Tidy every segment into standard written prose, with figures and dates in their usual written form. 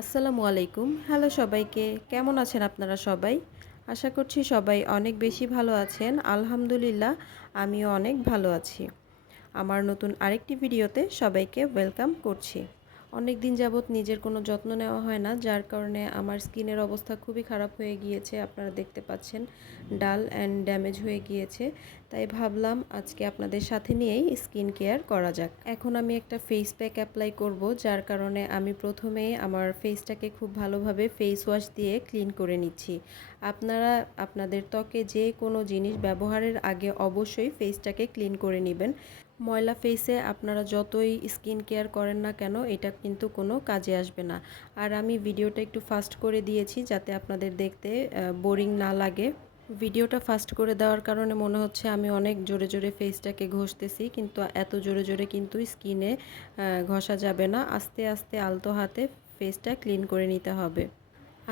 আসসালামু আলাইকুম। হ্যালো সবাইকে। কেমন আছেন আপনারা সবাই? আশা করছি সবাই অনেক বেশি ভালো আছেন। আলহামদুলিল্লাহ আমিও অনেক ভালো আছি। আমার নতুন আরেকটি ভিডিওতে সবাইকে ওয়েলকাম করছি। অনেক দিন যাবৎ নিজের কোনো যত্ন নেওয়া হয় না, যার কারণে আমার স্কিনের অবস্থা খুবই খারাপ হয়ে গিয়েছে। আপনারা দেখতে পাচ্ছেন ডাল অ্যান্ড ড্যামেজ হয়ে গিয়েছে। তাই ভাবলাম আজকে আপনাদের সাথে নিয়েই স্কিন কেয়ার করা যাক। এখন আমি একটা ফেস প্যাক অ্যাপ্লাই করব, যার কারণে আমি প্রথমেই আমার ফেসটাকে খুব ভালোভাবে ফেস ওয়াশ দিয়ে ক্লিন করে নিচ্ছি। আপনারা আপনাদের ত্বকে যে কোনো জিনিস ব্যবহারের আগে অবশ্যই ফেসটাকে ক্লিন করে নেবেন। ময়লা ফেসে আপনারা যতই স্কিন কেয়ার করেন না কেন, এটা কিন্তু কোনো কাজে আসবে না। আর আমি ভিডিওটা একটু ফাস্ট করে দিয়েছি যাতে আপনাদের দেখতে বোরিং না লাগে। ভিডিওটা ফাস্ট করে দেওয়ার কারণে মনে হচ্ছে আমি অনেক জোরে জোরে ফেসটাকে ঘষতেছি, কিন্তু এত জোরে জোরে কিন্তু স্কিনে ঘষা যাবে না। আস্তে আস্তে আলতো হাতে ফেসটা ক্লিন করে নিতে হবে।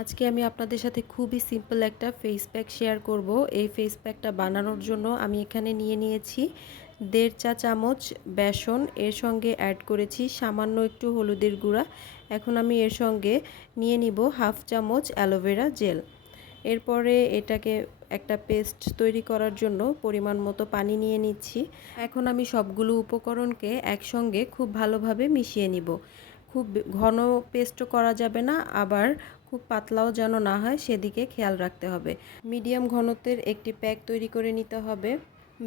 আজকে আমি আপনাদের সাথে খুবই সিম্পল একটা ফেস প্যাক শেয়ার করব। এই ফেস প্যাকটা বানানোর জন্য আমি এখানে নিয়ে নিয়েছি 1.5 চা চামচ বেসন, এর সঙ্গে অ্যাড করেছি সামান্য একটু হলুদের গুঁড়া। এখন আমি এর সঙ্গে নিয়ে নিব 1/2 চামচ অ্যালোভেরা জেল। এরপরে এটাকে একটা পেস্ট তৈরি করার জন্য পরিমাণ মতো পানি নিয়ে নিচ্ছি। এখন আমি সবগুলো উপকরণকে একসঙ্গে খুব ভালোভাবে মিশিয়ে নিব। খুব ঘন পেস্টও করা যাবে না, আবার খুব পাতলাও যেন না হয় সেদিকে খেয়াল রাখতে হবে। মিডিয়াম ঘনত্বের একটি প্যাক তৈরি করে নিতে হবে।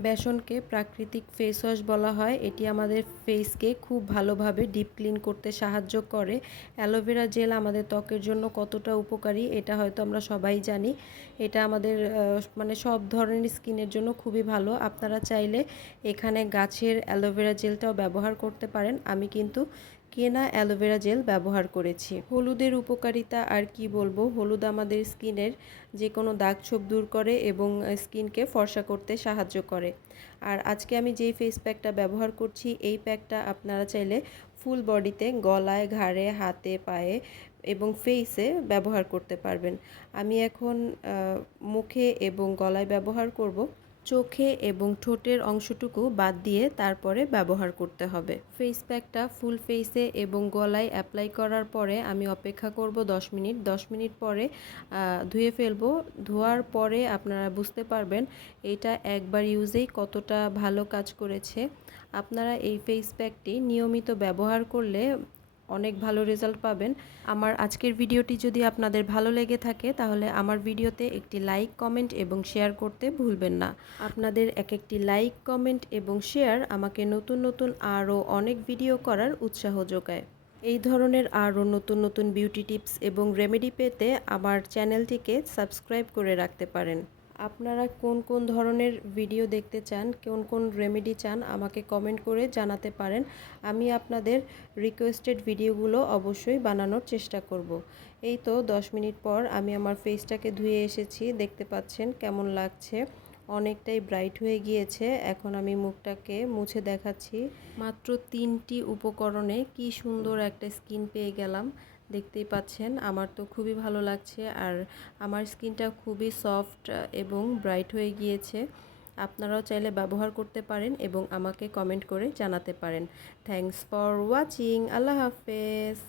বেসনকে প্রাকৃতিক ফেস ওয়াশ বলা হয়। এটি আমাদের ফেসকে খুব ভালোভাবে ডিপ ক্লিন করতে সাহায্য করে। অ্যালোভেরা জেল আমাদের ত্বকের জন্য কতটা উপকারী এটা হয়তো আমরা সবাই জানি। এটা আমাদের মানে সব ধরনের স্কিনের জন্য খুবই ভালো। আপনারা চাইলে এখানে গাছের অ্যালোভেরা জেলটাও ব্যবহার করতে পারেন। আমি কিন্তু কেনা অ্যালোভেরা জেল ব্যবহার করেছি। হলুদের উপকারিতা আর কি বলবো, হলুদ আমাদের স্কিনের যে কোনো দাগ ছোপ দূর করে এবং স্কিনকে ফর্সা করতে সাহায্য করে। আর আজকে আমি যেই ফেস প্যাকটা ব্যবহার করছি, এই প্যাকটা আপনারা চাইলে ফুল বডিতে, গলায়, ঘাড়ে, হাতে, পায়ে এবং ফেসে ব্যবহার করতে পারবেন। আমি এখন মুখে এবং গলায় ব্যবহার করব। চোখে এবং ঠোঁটের অংশটুকু বাদ দিয়ে তারপরে ব্যবহার করতে হবে। ফেস প্যাকটা ফুল ফেসে এবং গলায় অ্যাপ্লাই করার পরে আমি অপেক্ষা করব 10 মিনিট। 10 মিনিট পরে ধুয়ে ফেলবো। ধোয়ার পরে আপনারা বুঝতে পারবেন এটা একবার ইউজেই কতটা ভালো কাজ করেছে। আপনারা এই ফেস প্যাকটি নিয়মিত ব্যবহার করলে অনেক ভালো রেজাল্ট পাবেন। আমার আজকের ভিডিওটি যদি আপনাদের ভালো লেগে থাকে তাহলে আমার ভিডিওতে একটি লাইক, কমেন্ট এবং শেয়ার করতে ভুলবেন না। আপনাদের এক একটি লাইক, কমেন্ট এবং শেয়ার আমাকে নতুন নতুন আরও অনেক ভিডিও করার উৎসাহ যোগায়। এই ধরনের আরও নতুন নতুন বিউটি টিপস এবং রেমেডি পেতে আমার চ্যানেলটিকে সাবস্ক্রাইব করে রাখতে পারেন। আপনারা কোন কোন ধরনের ভিডিও দেখতে চান, কোন কোন রেমেডি চান আমাকে কমেন্ট করে জানাতে পারেন। আমি আপনাদের রিকোয়েস্টেড ভিডিওগুলো অবশ্যই বানানোর চেষ্টা করব। এই তো 10 মিনিট পর আমি আমার ফেসটাকে ধুয়ে এসেছি। দেখতে পাচ্ছেন কেমন লাগছে, অনেকটাই ব্রাইট হয়ে গিয়েছে। এখন আমি মুখটাকে মুছে দেখাচ্ছি। মাত্র 3টি উপকরণে কি সুন্দর একটা স্কিন পেয়ে গেলাম। দেখতেই পাচ্ছেন আমার তো খুবই ভালো লাগছে, আর আমার স্কিনটা খুবই সফট এবং ব্রাইট হয়ে গিয়েছে। আপনারাও চাইলে ব্যবহার করতে পারেন এবং আমাকে কমেন্ট করে জানাতে পারেন। Thanks for watching. আল্লাহ হাফেজ।